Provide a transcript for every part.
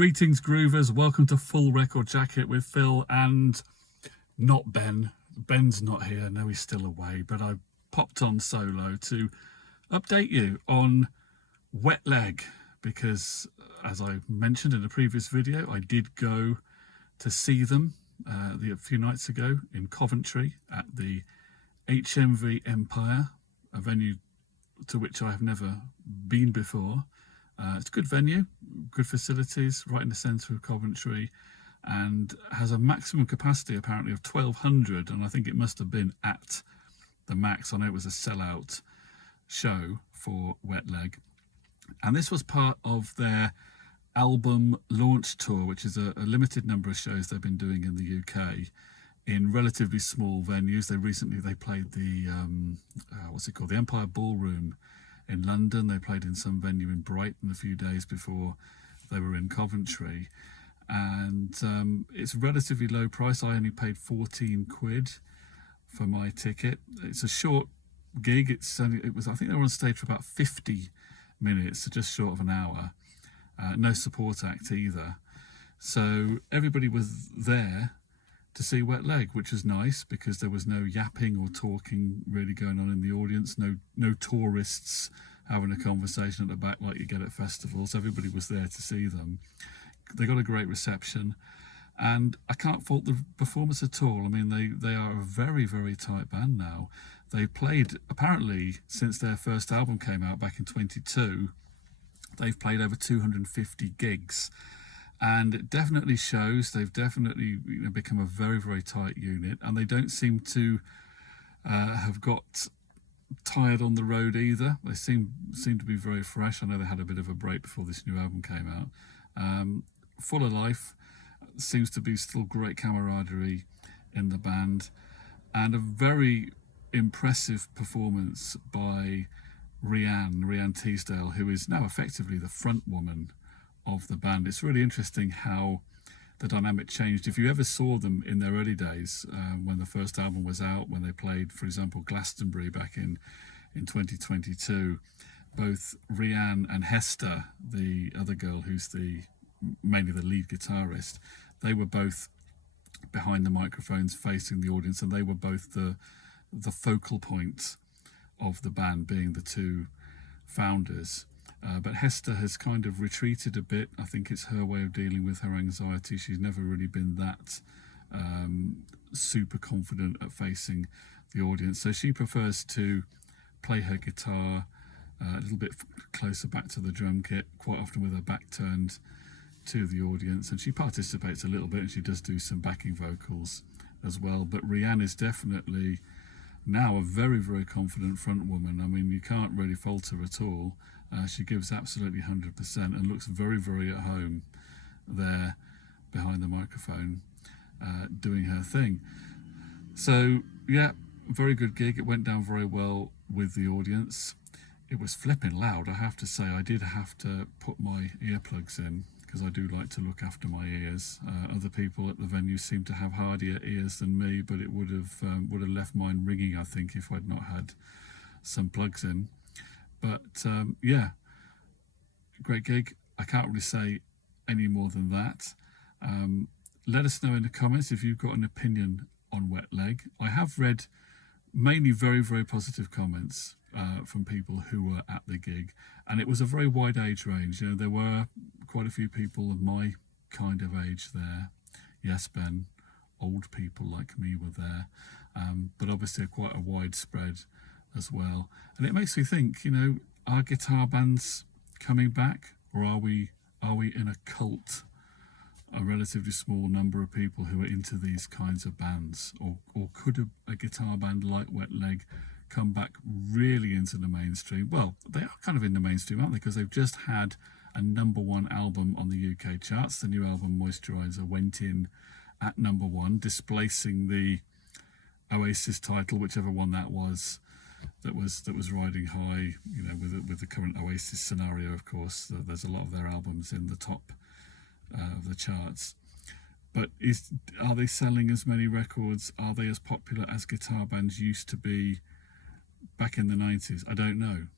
Greetings, groovers. Welcome to Full Record Jacket with Phil and not Ben. Ben's not here. No, he's still away. But I popped on solo to update you on Wet Leg because, as I mentioned in a previous video, I did go to see them a few nights ago in Coventry at the HMV Empire, a venue to which I have never been before. It's a good venue, good facilities, right in the centre of Coventry, and has a maximum capacity apparently of 1,200, and I think it must have been at the max. I know it was a sellout show for Wet Leg, and this was part of their album launch tour, which is a limited number of shows they've been doing in the UK in relatively small venues. They played the the Empire Ballroom in London. They played in some venue in Brighton a few days before they were in Coventry, and it's a relatively low price. I only paid 14 quid for my ticket. It's a short gig. I think they were on stage for about 50 minutes, so just short of an hour. No support act either. So everybody was there to see Wet Leg, which was nice because there was no yapping or talking really going on in the audience. No tourists having a conversation at the back like you get at festivals. Everybody was there to see them. They got a great reception, and I can't fault the performance at all. I mean, they are a very, very tight band now. They played, apparently, since their first album came out back in 22, they've played over 250 gigs. And it definitely shows. They've definitely become a very, very tight unit, and they don't seem to have got tired on the road either. They seem to be very fresh. I know they had a bit of a break before this new album came out. Full of life. Seems to be still great camaraderie in the band, and a very impressive performance by Rhianne Teasdale, who is now effectively the front woman of the band. It's really interesting how the dynamic changed. If you ever saw them in their early days, when the first album was out, when they played, for example, Glastonbury back in 2022, both Rhianne and Hester, the other girl who's mainly the lead guitarist, they were both behind the microphones facing the audience, and they were both the focal point of the band, being the two founders. But Hester has kind of retreated a bit. I think it's her way of dealing with her anxiety. She's never really been that super confident at facing the audience. So she prefers to play her guitar a little bit closer back to the drum kit, quite often with her back turned to the audience. And she participates a little bit, and she does do some backing vocals as well. But Rhianne is definitely now a very, very confident front woman. I mean, you can't really fault her at all. She gives absolutely 100% and looks very, very at home there behind the microphone, doing her thing. So, yeah, very good gig. It went down very well with the audience. It was flipping loud, I have to say. I did have to put my earplugs in because I do like to look after my ears. Other people at the venue seem to have hardier ears than me, but it would have left mine ringing, I think, if I'd not had some plugs in. But yeah, great gig. I can't really say any more than that. Let us know in the comments if you've got an opinion on Wet Leg. I have read mainly very, very positive comments from people who were at the gig, and it was a very wide age range. You know, there were quite a few people of my kind of age there. Yes, Ben, old people like me were there, but obviously quite a wide spread as well. And it makes me think, you know, are guitar bands coming back, or are we in a cult, a relatively small number of people who are into these kinds of bands, or could a guitar band like Wet Leg come back really into the mainstream? Well, they are kind of in the mainstream, aren't they? Because they've just had a #1 album on the UK charts. The new album Moisturiser went in at #1, displacing the Oasis title, whichever one that was riding high, you know, with the current Oasis scenario. Of course, there's a lot of their albums in the top of the charts. But are they selling as many records? Are they as popular as guitar bands used to be back in the 90s? I don't know.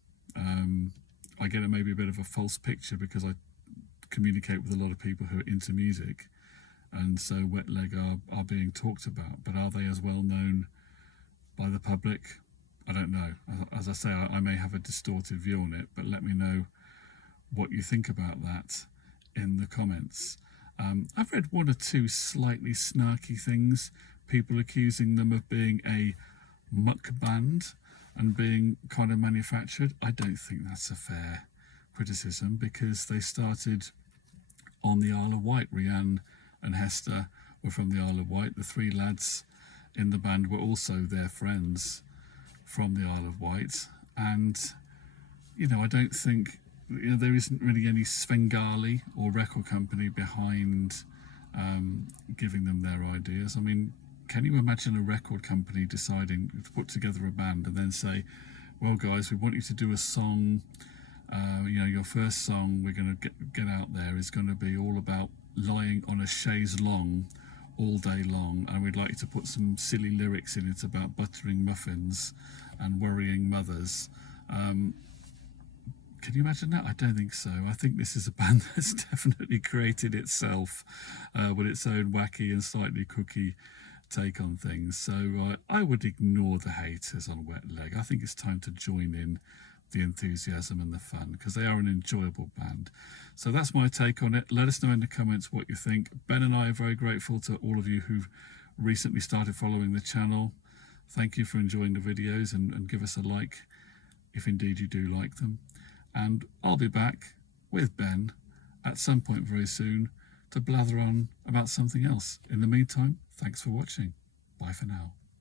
I get it maybe a bit of a false picture because I communicate with a lot of people who are into music, and so Wet Leg are being talked about. But are they as well known by the public? I don't know. As I say, I may have a distorted view on it, but let me know what you think about that in the comments. I've read one or two slightly snarky things, people accusing them of being a muck band and being kind of manufactured. I don't think that's a fair criticism, because they started on the Isle of Wight. Rianne and Hester were from the Isle of Wight. The three lads in the band were also their friends from the Isle of Wight. And, you know, I don't think, you know, there isn't really any Svengali or record company behind giving them their ideas. I mean, can you imagine a record company deciding to put together a band and then say, well, guys, we want you to do a song, you know, your first song we're going to get out there is going to be all about lying on a chaise longue all day long, and we'd like you to put some silly lyrics in it about buttering muffins and worrying mothers. Can you imagine that? I don't think so. I think this is a band that's definitely created itself with its own wacky and slightly kooky take on things. So I would ignore the haters on Wet Leg. I think it's time to join in the enthusiasm and the fun, because they are an enjoyable band. So that's my take on it. Let us know in the comments what you think. Ben and I are very grateful to all of you who've recently started following the channel. Thank you for enjoying the videos, and give us a like if indeed you do like them. And I'll be back with Ben at some point very soon to blather on about something else. In the meantime, thanks for watching. Bye for now.